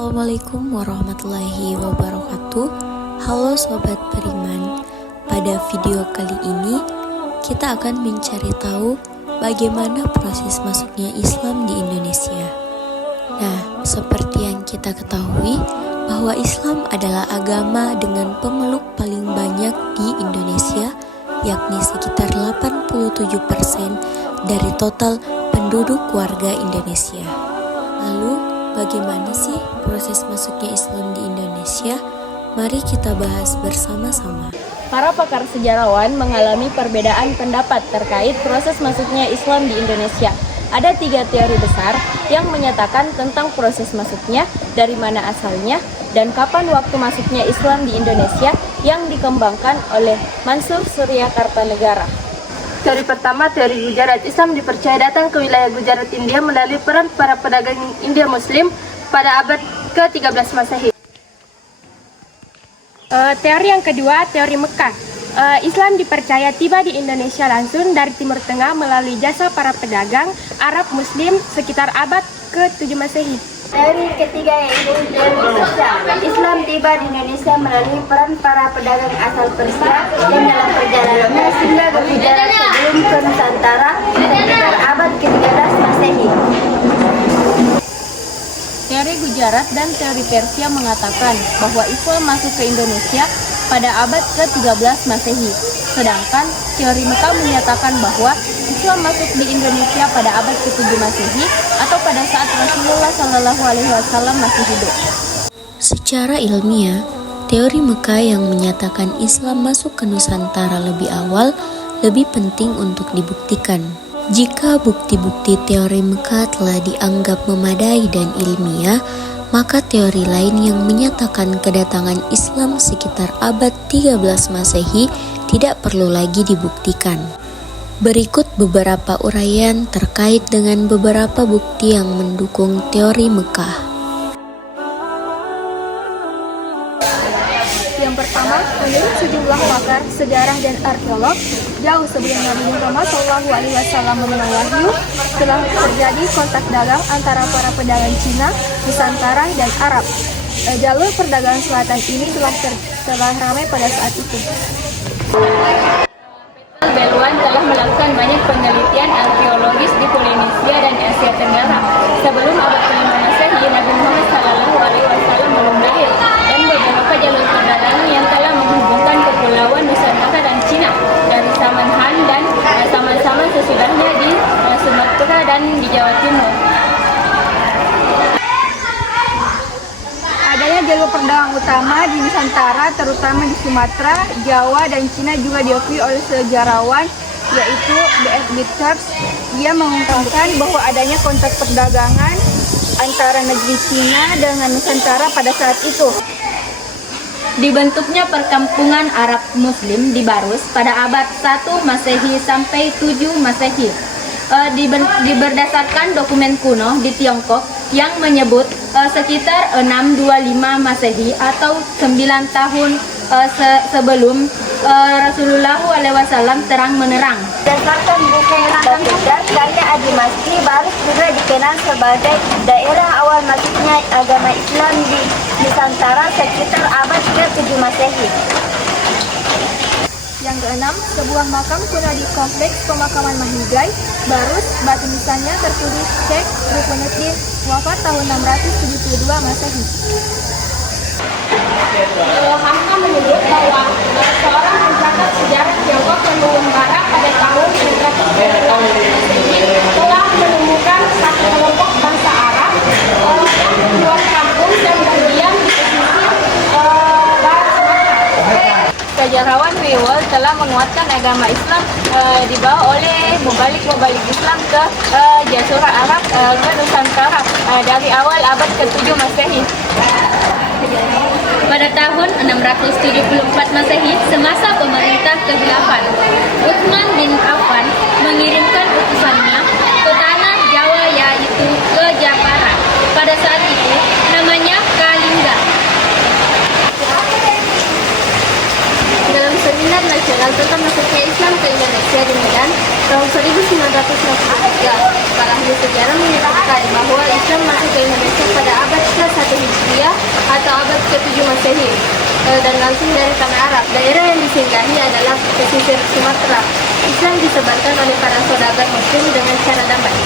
Assalamualaikum warahmatullahi wabarakatuh. Halo Sobat Beriman. Pada video kali ini kita akan mencari tahu bagaimana proses masuknya Islam di Indonesia. Nah, seperti yang kita ketahui bahwa Islam adalah agama dengan pemeluk paling banyak di Indonesia, yakni sekitar 87% dari total penduduk warga Indonesia. Lalu bagaimana sih proses masuknya Islam di Indonesia? Mari kita bahas bersama-sama. Para pakar sejarawan mengalami perbedaan pendapat terkait proses masuknya Islam di Indonesia. Ada 3 teori besar yang menyatakan tentang proses masuknya, dari mana asalnya, dan kapan waktu masuknya Islam di Indonesia yang dikembangkan oleh Mansur Surya Kartanegara. Teori pertama, teori Gujarat. Islam dipercaya datang ke wilayah Gujarat, India melalui peran para pedagang India Muslim pada abad ke-13 Masehi. Teori yang kedua, teori Mekah. Islam dipercaya tiba di Indonesia langsung dari Timur Tengah melalui jasa para pedagang Arab Muslim sekitar abad ke-7 Masehi. Teori ketiga yaitu teori Persia. Islam tiba di Indonesia melalui peran para pedagang asal Persia yang dalam perjalanannya singgah ke Gujarat sebelum ke Nusantara sekitar abad ke-13 Masehi. Teori Gujarat dan teori Persia mengatakan bahwa Islam masuk ke Indonesia pada abad ke-13 Masehi. Sedangkan teori Mekah menyatakan bahwa Islam masuk di Indonesia pada abad ke-7 Masehi atau pada saat Rasulullah SAW masih hidup. Secara ilmiah, teori Mekah yang menyatakan Islam masuk ke Nusantara lebih awal lebih penting untuk dibuktikan. Jika bukti-bukti teori Mekah telah dianggap memadai dan ilmiah, maka teori lain yang menyatakan kedatangan Islam sekitar abad 13 Masehi tidak perlu lagi dibuktikan. Berikut beberapa uraian terkait dengan beberapa bukti yang mendukung teori Mekah. Yang pertama, menurut sejumlah pakar sejarah dan arkeolog, jauh sebelum Nabi Muhammad SAW mengenal wahyu, telah terjadi kontak dagang antara para pedagang Cina, Nusantara, dan Arab. Jalur perdagangan selatan ini telah ramai pada saat itu. Beluan telah melakukan banyak penelitian arkeologis di Polinesia dan Asia Tenggara. Sebelum abad ke-5 Masehi, Nabi Muhammad SAW belum lahir, dan beberapa jalur perdagangan yang telah menghubungkan kepulauan Nusantara dan Cina dari zaman Han dan zaman-zaman sesudahnya di Sumatera dan di Jawa Timur. Adanya jalur perdagangan utama di Nusantara, terutama di Sumatera, Jawa, dan Cina juga diakui oleh sejarawan yaitu B.F. Richards. Dia mengungkapkan bahwa adanya kontak perdagangan antara negeri Cina dengan Nusantara pada saat itu. Dibentuknya perkampungan Arab Muslim di Barus pada abad 1 Masehi sampai 7 Masehi. Berdasarkan dokumen kuno di Tiongkok yang menyebut sekitar 625 Masehi atau 9 tahun sebelum Rasulullah SAW terang menerang. Berdasarkan buku Batu dan karya Adimasti, Barus juga dikenal sebagai daerah awal masuknya agama Islam di Nusantara sekitar abad ke-7 Masehi. Yang keenam, sebuah makam kuno di kompleks pemakaman Mahigai, Barus, batu nisannya tertulis Syekh Rukunuddin, wafat tahun 672 Masehi. Hamka menyebut bahwa seorang pencatat sejarah Tiongkok yang mengembara pada tahun 600 Masehi telah menemukan satu kelompok bangsa Arab yang keluar kampung dan berdiam di pesisir barat Sumatera. Sejarawan Wewell telah menguatkan agama Islam dibawa oleh mubalik-mubalik Islam ke Jazirah Arab ke Nusantara dari awal abad ke-7 Masehi. Pada tahun 674 Masehi, semasa pemerintah ke-8, Utsman bin Affan mengirimkan utusannya ke tanah Jawa yaitu ke Japara. Pada saat itu namanya Kalingga. Dalam seminar nasional tentang masuknya Islam ke Indonesia di Medan tahun 1963, para ahli sejarah menyebutkan bahwa Islam masuk ke Indonesia pada abad ke-1 Hijriah ke-7 Masehi dan langsung dari tanah Arab. Daerah yang disinggahi adalah pesisir Sumatera. Islam disebarkan oleh para saudagar Muslim dengan cara damai.